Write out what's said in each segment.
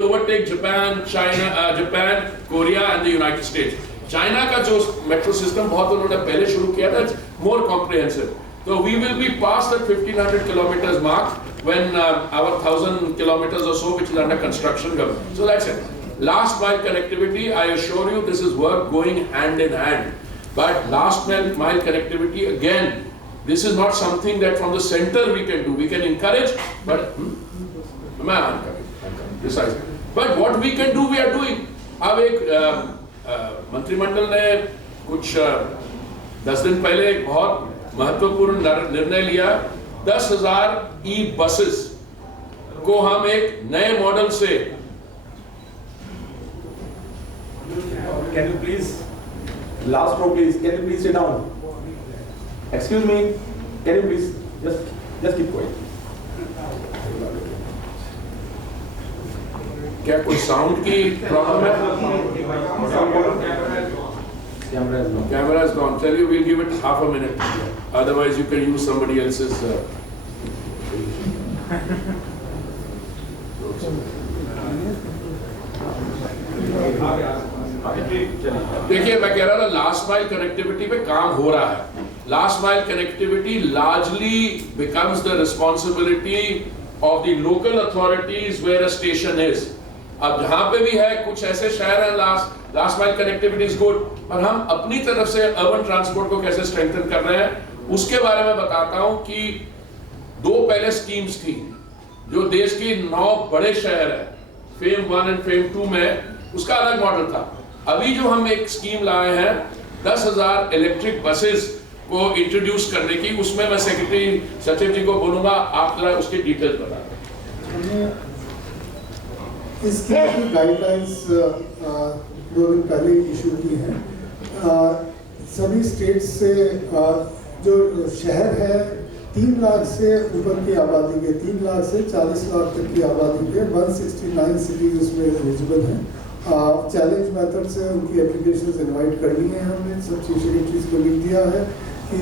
overtake Japan, China, Japan, Korea and the United States. China का जो metro system बहुत उन्होंने पहले शुरू किया था, more comprehensive. So we will be past that 1500 kilometers mark when our 1000 kilometers or so, which is under construction. So that's it. Last mile connectivity, I assure you, this is work going hand in hand. But last mile connectivity, again, this is not something that from the center we can do. We can encourage, but precisely. But what we can do, we are doing. अब एक मंत्रिमंडल ने कुछ 10 दिन पहले एक बहुत महत्वपूर्ण निर्णय लिया। 10,000 ई बसेस को हम एक नए मॉडल से Can you please, last row please, can you please sit down? Excuse me, can you please just keep quiet? क्या कोई साउंड की प्रॉब्लम है? Camera is gone. Tell you, we'll give it half a minute. Otherwise, you can use somebody else's. देखिए, मैं कह रहा था last mile connectivity पे काम हो रहा है. Last mile connectivity largely becomes the responsibility of the local authorities where a station is. अब जहां पे भी है, कुछ ऐसे शहर हैं last mile connectivity is good, पर हम अपनी तरफ से अर्बन ट्रांसपोर्ट को कैसे स्ट्रेंथन कर रहे हैं उसके बारे में बताता हूं कि 2 पहले स्कीम्स थी जो देश की 9 बड़े शहर है, फेम 1 एंड फेम 2 में, उसका अलग मॉडल था. अभी जो हम एक स्कीम लाए हैं 10,000 इलेक्ट्रिक बसेस को इंट्रोड्यूस करने की, उसमें मैं सेक्रेटरी सचिव जी को बोलूंगा, आप जरा उसके डिटेल बताएं. इसकी गाइडलाइंस 2 दिन पहले इशू की हैं. सभी स्टेट्स से जो शहर है 3 लाख से ऊपर की आबादी के, 3 लाख से 40 लाख तक की आबादी के 169 सिटीज उसमें एलिजिबल हैं. चैलेंज मेथड से उनकी एप्लीकेशंस इनवाइट करनी है. हमने सब चीफ सेक्रेटरीज को लिख दिया है कि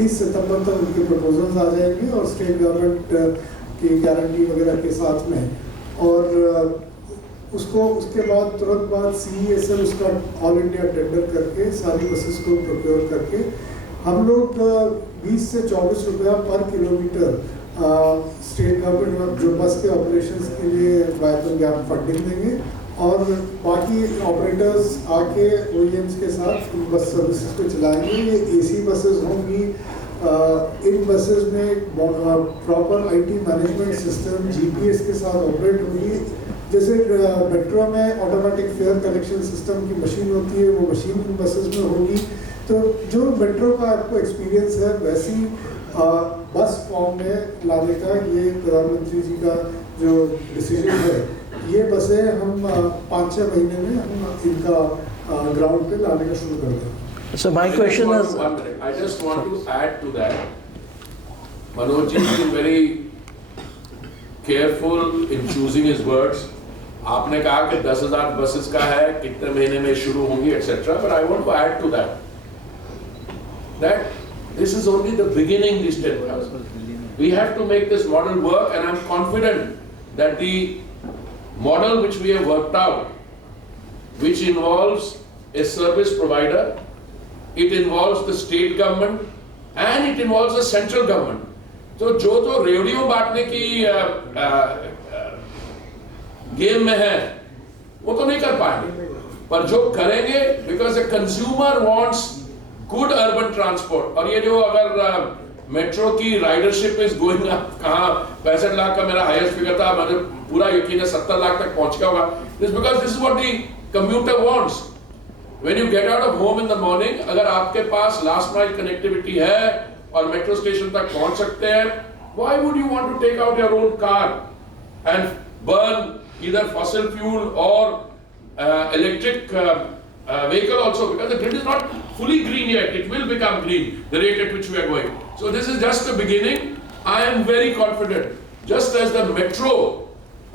30 सितंबर तक उनके प्रपोजल्स आ जाएंगे और स्टेट गवर्नमेंट की गारंटी वगैरह के साथ में, और उसके बाद तुरंत बाद CESL उसका ऑल इंडिया टेंडर करके सारी बसेस को प्रोक्योर करके हम लोग 20 से 24 रुपया पर किलोमीटर स्टेट गवर्नमेंट जो बस के ऑपरेशंस के लिए वायबल गैप फंडिंग देंगे, और बाकी ऑपरेटर्स आके OEMs के साथ बस सर्विसेज को चलाएंगे. ये AC बसेस होंगी. इन बसेस में proper IT management system GPS के साथ ऑपरेट होगी. जैसे मेट्रो में ऑटोमेटिक फेयर कलेक्शन सिस्टम की मशीन होती है, वो मशीन इन बसेस में होगी. तो जो मेट्रो का आपको एक्सपीरियंस है वैसी बस फॉर्म में लाने का ये प्रधानमंत्री जी का जो डिसीजन है, ये बसें हम 5-6 महीने में हम इनका ग्राउंड पे लाने का शुरू कर दें. So my question is, I just want to add to that. Manoj ji has been very careful in choosing his words. आपने कहा कि 10,000 बसेस का है, कितने महीने में शुरू होंगी, etc. But I want to add to that this is only the beginning. These 10,000. We have to make this model work, and I'm confident that the model which we have worked out, which involves a service provider, it involves the state government and it involves the central government. तो जो radio बांटने की game में है वो तो नहीं कर पाएंगे, पर जो करेंगे, because the consumer wants good urban transport. और ये जो अगर मेट्रो की राइडरशिप इज गोइंग अप, कहाँ 65 लाख का मेरा हाईएस्ट फिगर था, मुझे पूरा यकीन है 70 लाख तक पहुंच गया होगा. This because this is what the computer wants. When you get out of home in the morning, अगर आपके पास last mile connectivity है और मेट्रो स्टेशन तक पहुंच सकते हैं, why would you want to take out your own car and burn either fossil fuel or electric vehicle also, because the grid is not fully green yet. It will become green the rate at which we are going. So this is just the beginning. I am very confident, just as the metro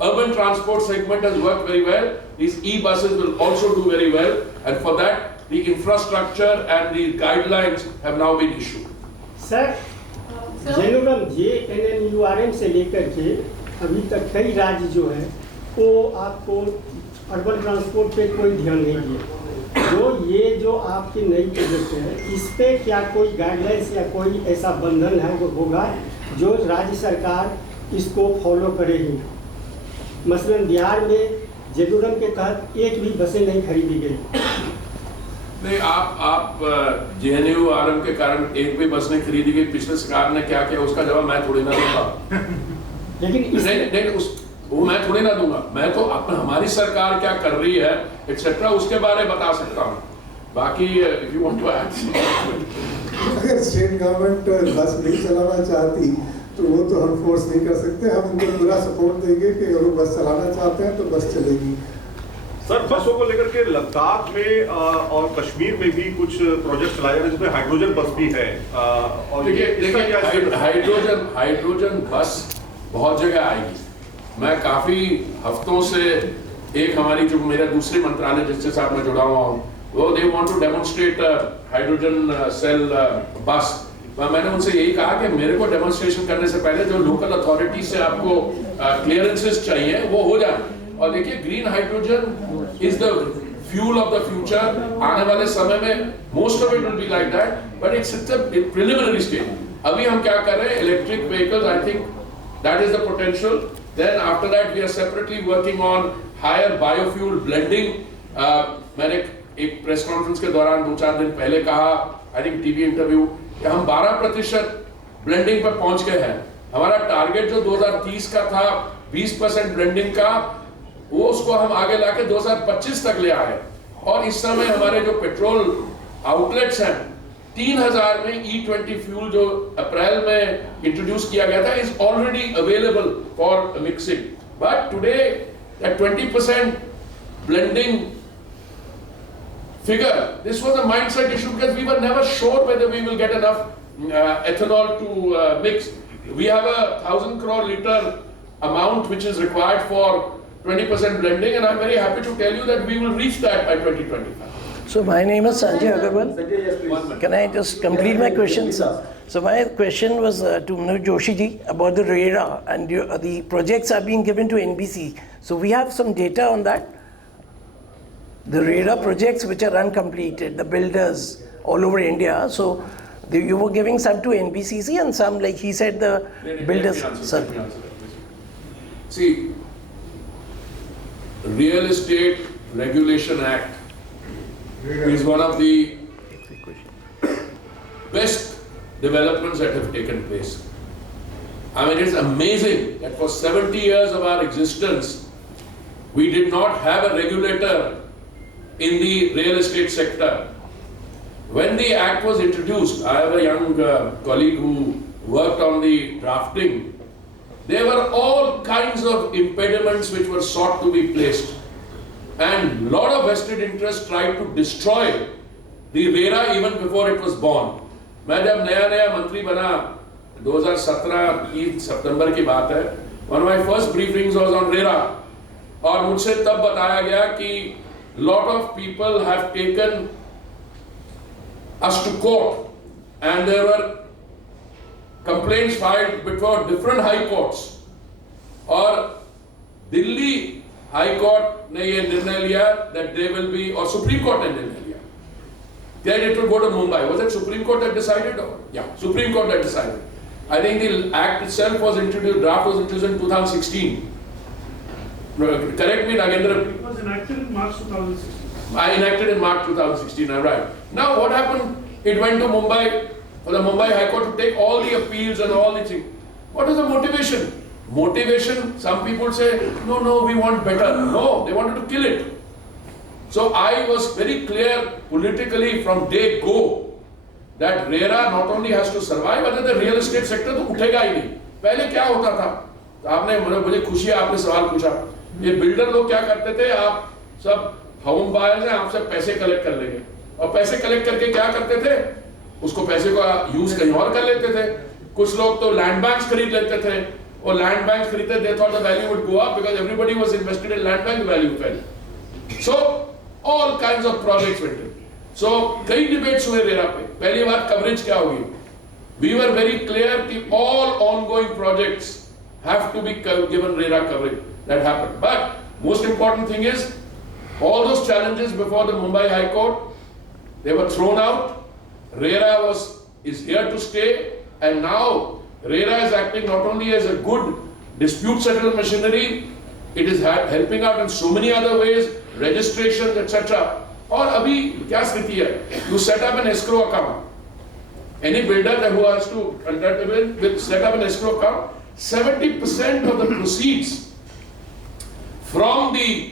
urban transport segment has worked very well, these e-buses will also do very well, and for that the infrastructure and the guidelines have now been issued. Sir, general JNNURM से लेकर के अभी तक कई राज्य जो है को आपको अर्बन ट्रांसपोर्ट पे कोई ध्यान नहीं दिया। जो आपकी नई प्रोजेक्ट है, इस पे क्या कोई गाइडलाइंस या कोई ऐसा बंधन है वो होगा जो राज्य सरकार इसको फॉलो करेगी? मसलन बिहार में जेडुरम के तहत एक भी बसें नहीं खरीदी गई। नहीं, आप JNU आरएम के कारण एक भी बस नहीं खरीदी गई, पिछले सरकार ने क्या किया उसका जवाब मैं थोड़ी ना दूंगा। लेकिन नहीं, वो मैं थोड़ी ना दूंगा। मैं तो हमारी सरकार क्या कर रही है एक्सेट्रा उसके बारे में बता सकता हूँ। बाकी if you want to add, अगर स्टेट गवर्नमेंट बस नहीं चलाना चाहती तो वो तो हम फोर्स नहीं कर सकते। हम उनको पूरा सपोर्ट देंगे कि अगर वो बस चलाना चाहते हैं तो बस चलेगी। सर, बसों को लेकर के लद्दाख में और कश्मीर में भी कुछ प्रोजेक्ट चलाए जा रहे हैं जिसमें हाइड्रोजन बस भी है। और देखिए हाइड्रोजन बस बहुत जगह आएगी। मैं काफी हफ्तों से एक हमारी जो मेरा दूसरे मंत्रालय जिसके साथ मैं जुड़ा हुआ हूँ, वो they want to demonstrate hydrogen cell bus. मैंने उनसे यही कहा कि मेरे को डेमोन्स्ट्रेशन करने से पहले जो लोकल अथॉरिटी से आपको क्लियरेंसेस चाहिए वो हो जाए। और देखिए, green hydrogen is the fuel of the future. आने वाले समय में most of it will be like that, but it's a preliminary stage. अभी हम क्या कर रहे हैं, electric vehicles, I think that is the potential. Then after that we are separately working on higher biofuel blending. मैंने एक press conference के दौरान 2-4 दिन पहले कहा, आई थिंक टीवी इंटरव्यू, कि हम 12% ब्लेंडिंग पर पहुंच गए हैं। हमारा टारगेट जो 2030 का था 20% ब्लेंडिंग का, वो उसको हम आगे लाके 2025 तक ले आए। और इस समय हमारे जो पेट्रोल आउटलेट्स हैं, 3000 में E20 फ्यूल जो अप्रैल में इंट्रोड्यूस किया गया था is already available for mixing. But today that 20% blending figure, this was a mindset issue because we were never sure whether we will get enough ethanol to mix. We have a 1,000 crore liter amount which is required for 20% blending, and I'm very happy to tell you that we will reach that by 2025. So my name is Sanjay Agarwal. Sanjay, yes, please. Can I just complete my question, sir? So my question was to Manoj Joshi ji about the RERA, and the projects are being given to NBC. So we have some data on that. The RERA projects which are uncompleted, the builders all over India. So you were giving some to NBCC and some, like he said, the builders. Sir. See, Real Estate Regulation Act is one of the best developments that have taken place. I mean, it's amazing that for 70 years of our existence, we did not have a regulator in the real estate sector. When the act was introduced, I have a young colleague who worked on the drafting. There were all kinds of impediments which were sought to be placed. And a lot of vested interests tried to destroy the RERA even before it was born. मैं जब नया मंत्री बना 2017 की सितंबर की बात है, one of my first briefings was on RERA, और मुझसे तब बताया गया कि lot of people have taken us to court, and there were complaints filed before different high courts. और दिल्ली हाई कोर्ट ने ये निर्णय लिया that they will be, और सुप्रीम कोर्ट ने निर्णय लिया that it will go to Mumbai. Was it Supreme Court that decided? Or? Yeah, Supreme Court that decided. I think the act itself was introduced, draft was introduced in 2016. Correct me, Nagendra. It was enacted in March 2016. I enacted in March 2016, I'm right. Now what happened? It went to Mumbai, for the Mumbai High Court to take all the appeals and all the things. What is the motivation? Motivation, some people say, no, we want better. No, they wanted to kill it. So I was very clear politically from day go that RERA not only has to survive, but the real estate sector तो उठेगा ही नहीं। पहले क्या होता था? आपने मुझे खुशी है आपने सवाल पूछा। ये बिल्डर लोग क्या करते थे? आप सब होम बायर्स हैं, आपसे पैसे कलेक्ट कर लेंगे, और पैसे कलेक्ट करके क्या करते थे? उसको पैसे को यूज कहीं और कर लेते थे। कुछ लोग तो लैंड बैंक्स खरीद लेते थे, और लैंड बैंक्स खरीदते, they thought the value would go up because everybody was invested in land bank, value fell. So all kinds of projects went in. So कई debates हुए रेरा पे। पहली बात कवरेज क्या होगी? We were very clear कि all ongoing projects have to be given RERA coverage. That happened. But Most important thing is, all those challenges before the Mumbai High Court, they were thrown out. RERA is here to stay, and now RERA is acting not only as a good dispute settlement machinery, it is helping out in so many other ways, registrations, etc. और अभी क्या स्थिति है? You set up an escrow account. Any builder who has to will set up an escrow account. 70% of the proceeds from the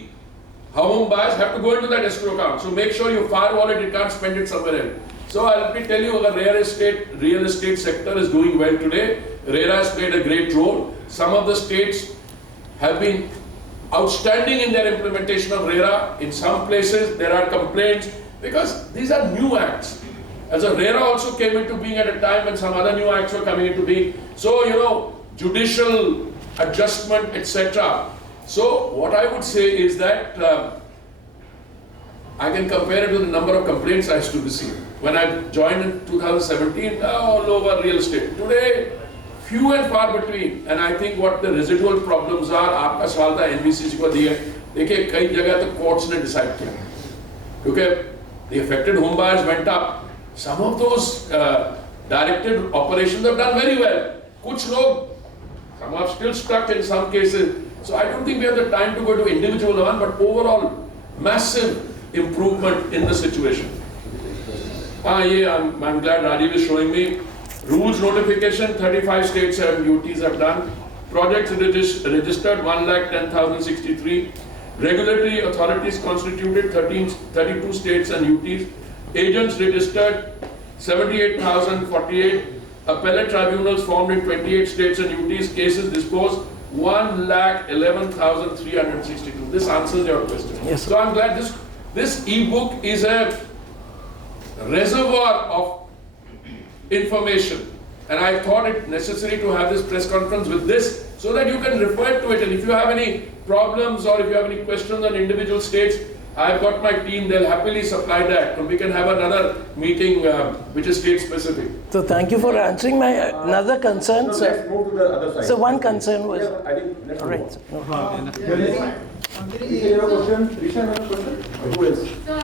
home buyers have to go into that escrow account. So make sure you firewall it. You can't spend it somewhere else. So let me tell you, the real estate sector is doing well today. RERA has played a great role. Some of the states have been outstanding in their implementation of RERA. In some places there are complaints because these are new acts. As a RERA also came into being at a time when some other new acts were coming into being. So, you know, judicial adjustment, etc. So what I would say is that I can compare it with the number of complaints I used to receive. When I joined in 2017, all over real estate. Today, few and far between. And I think what the residual problems are, आपका सवाल था NBCC को दिया, देखिए कई जगह तो courts ने decide किया, क्योंकि the affected home buyers went up. Some of those directed operations have done very well. कुछ लोग, some are still stuck in some cases. So I don't think we have the time to go to individual one, but overall massive improvement in the situation. I'm glad Rajiv is showing me. Rules notification, 35 states and UTs have done. Projects registered, 1,10,063. Regulatory authorities constituted, 32 states and UTs. Agents registered, 78,048. Appellate tribunals formed in 28 states and UTs. Cases disposed, 1,11,362. This answers your question. Yes, sir. So I'm glad this ebook is a reservoir of information, and I thought it necessary to have this press conference with this so that you can refer to it, and if you have any problems or if you have any questions on individual states, I've got my team, they'll happily supply that, and we can have another meeting which is state specific. So thank you for answering my another concern, No, sir. let's move to the other side. So one concern was, Yeah, I think let's all move right, on. sir. No. Risha, you have a question? Risha, you have a question? Who else?